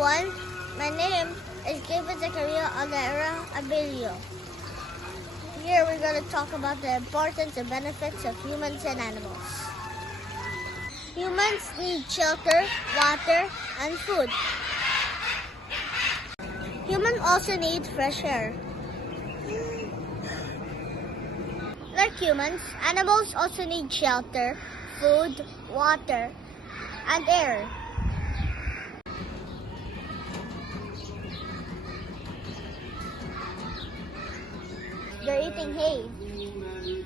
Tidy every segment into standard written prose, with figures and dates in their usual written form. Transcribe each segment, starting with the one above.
everyone, my name is David Zakaria Alera Abilio. Here we're going to talk about the importance and benefits of humans and animals. Humans need shelter, water, and food. Humans also need fresh air. Like humans, animals also need shelter, food, water, and air. They're eating hay.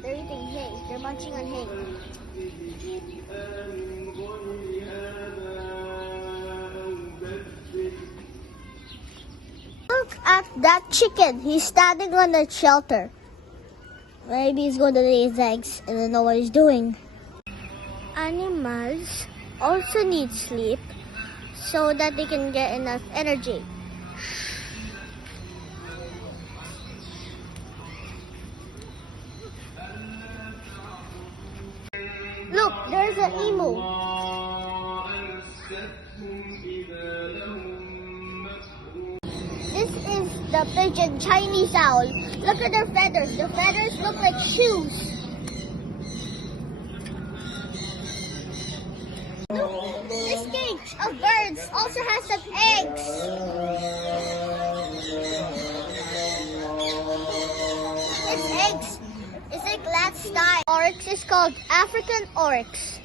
They're munching on hay. Look at that chicken. He's standing on the shelter. Maybe he's going to lay his eggs and don't know what he's doing. Animals also need sleep so that they can get enough energy. Look, there's an emu. This is the pigeon Chinese owl. Look at their feathers. The feathers look like shoes. Look, this cage of birds also has some eggs. It's eggs. It's like last time. Oryx is called African oryx.